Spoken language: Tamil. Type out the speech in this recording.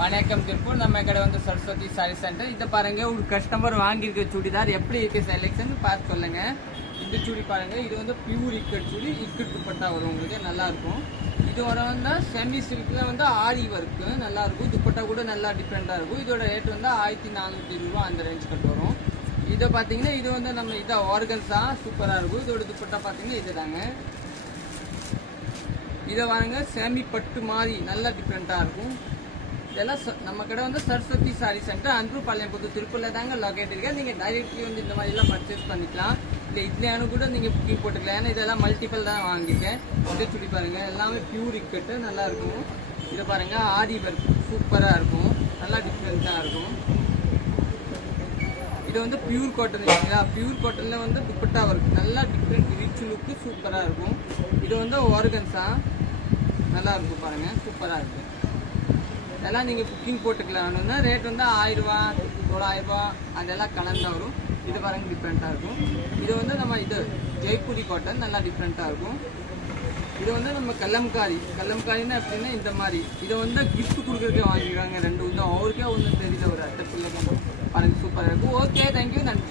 வணக்கம் திருப்பூர். நம்ம கடை வந்து சரஸ்வதி சாரி சென்டர். இதை பாருங்க, ஒரு கஸ்டமர் வாங்கியிருக்க சுடிதார் எப்படி இருக்கு செலெக்ஷன் பார்த்து சொல்லுங்க. இந்த சுடி பாருங்க, இது வந்து பியூர் இக்கட் சுடி, இக்கட் துப்பட்டா வரும், உங்களுக்கு நல்லா இருக்கும். இது வந்து செமி சில்க்ல வந்து ஆரி ஒர்க்கு நல்லா இருக்கும். துப்பட்டா கூட நல்லா டிஃப்ரெண்டா இருக்கும். இதோட ரேட் வந்து 1420 ரூபா அந்த ரேஞ்ச் கட் வரும். இதை பாத்தீங்கன்னா இது வந்து நம்ம இதை ஆர்கன்ஸா சூப்பரா இருக்கும். இதோட துப்பட்டா பாத்தீங்கன்னா இதுதாங்க. இதை வாங்க, செமி பட்டு மாதிரி நல்லா டிஃப்ரெண்டா இருக்கும். இதெல்லாம் நம்ம கடை வந்து சரஸ்வதி சாரி சென்டர், அன்புபாளையம் புது திருப்பூர்ல தாங்க லொகேட் இருக்கு. நீங்க டைரக்ட்லி வந்து இந்த மாதிரி எல்லாம் பர்ச்சேஸ் பண்ணிக்கலாம். இல்ல இதுலயானு கூட நீங்க புக்கிங் போட்டுக்கலாம். ஏன்னா இதெல்லாம் மல்டிபிள் தான் வாங்கிட்டேன். இதை சுடி பாருங்க, எல்லாமே பியூர் இக்கட்டு நல்லா இருக்கும். இதை பாருங்க, ஆரி ஒர்க் சூப்பரா இருக்கும், நல்லா டிஃப்ரெண்டா இருக்கும். இது வந்து பியூர் காட்டன் இல்லைங்களா? பியூர் காட்டன்ல வந்து துப்பட்டா ஒர்க் நல்லா டிஃப்ரெண்ட் ரிச் லுக்கு சூப்பரா இருக்கும். இது வந்து ஆர்கன்ஸா நல்லா இருக்கும் பாருங்க, சூப்பரா இருக்கு. இதெல்லாம் நீங்க புக்கிங் போட்டுக்கலாம்னா ரேட் வந்து 1000 ரூபா 900 ரூபா அதெல்லாம் கலந்தா வரும். இது பாருங்க டிஃப்ரெண்டா இருக்கும். இது வந்து நம்ம இது ஜெய்ப்பூரி காட்டன் நல்லா டிஃப்ரெண்டா இருக்கும். இது வந்து நம்ம கல்லம்காரின்னா எப்படின்னா இந்த மாதிரி இதை வந்து கிஃப்ட் கொடுக்கறதுக்கு வாங்கிக்கிறாங்க. ரெண்டு வந்து அவருக்கே ஒன்றும் தெரியல, ஒரு அட்டை பிள்ளைங்க பாருங்க, சூப்பரா இருக்கும். ஓகே, தேங்க்யூ, நன்றி.